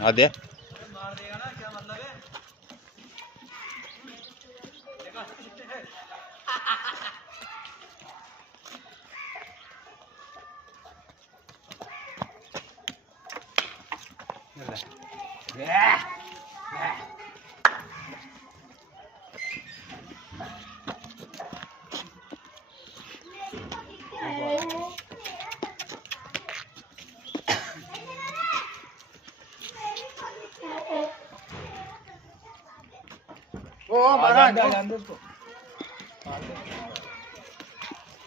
हाँ दे मार देगा ना, क्या मतलब है? ओ महाराज